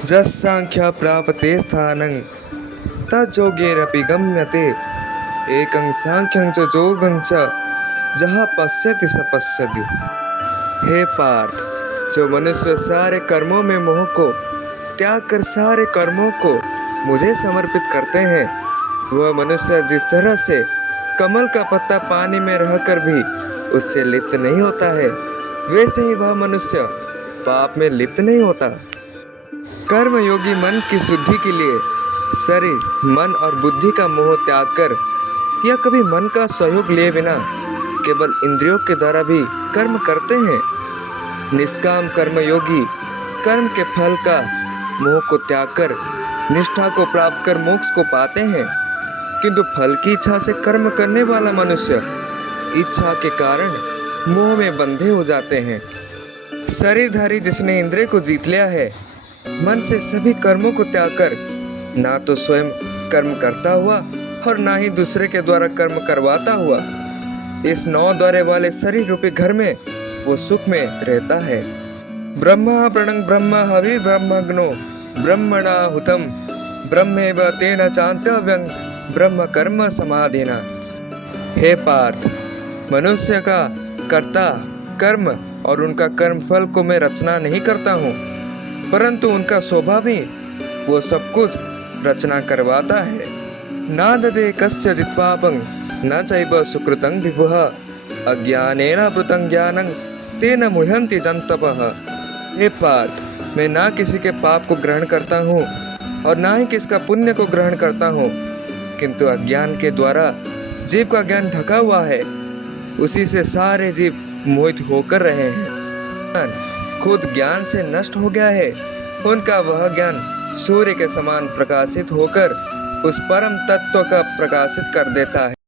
जस्साङ्ख्या प्रापते स्थानं तज्जोगेरपि गम्यते एकं सांख्यं च जोगं च जहाँ पश्यति स पश्यति। हे पार्थ, जो मनुष्य सारे कर्मों में मोह को त्याग कर सारे कर्मों को मुझे समर्पित करते हैं, वह मनुष्य जिस तरह से कमल का पत्ता पानी में रहकर भी उससे लिप्त नहीं होता है, वैसे ही वह मनुष्य पाप में लिप्त नहीं होता। कर्मयोगी मन की शुद्धि के लिए शरीर, मन और बुद्धि का मोह त्याग कर या कभी मन का सहयोग लिए बिना केवल इंद्रियों के द्वारा भी कर्म करते हैं। निष्काम कर्मयोगी कर्म के फल का मोह को त्याग कर निष्ठा को प्राप्त कर मोक्ष को पाते हैं, किंतु फल की इच्छा से कर्म करने वाला मनुष्य इच्छा के कारण मोह में बंधे हो जाते हैं। शरीरधारी जिसने इंद्रिय को जीत लिया है, मन से सभी कर्मों को त्याग कर ना तो स्वयं कर्म करता हुआ और ना ही दूसरे के द्वारा कर्म करवाता हुआ इस 9 द्वारे वाले शरीर रूपी घर में वो सुख में रहता है। ब्रह्मा प्रणंग ब्रह्म हवि ब्रह्मग्नो ब्रह्मणा हुतम ब्रह्मेव तेन चान्तव्यं ब्रह्म कर्म समाधिना। हे पार्थ, मनुष्य का कर्ता कर्म और उनका कर्म फल को मैं रचना नहीं करता हूँ, परंतु उनका स्वभाव ही वो सब कुछ रचना करवाता है। नाददे कस्यचित् पापं न चैव सुकृतं विभुः अज्ञानेन वृतं ज्ञानं तेन मुह्यन्ति जन्तवः। हे पार्थ, मैं ना किसी के पाप को ग्रहण करता हूँ और ना ही किसका पुण्य को ग्रहण करता हूँ, किंतु अज्ञान के द्वारा जीव का ज्ञान ढका हुआ है, उसी से सारे जीव मोहित होकर रहे हैं। खुद ज्ञान से नष्ट हो गया है, उनका वह ज्ञान सूर्य के समान प्रकाशित होकर उस परम तत्व का प्रकाशित कर देता है।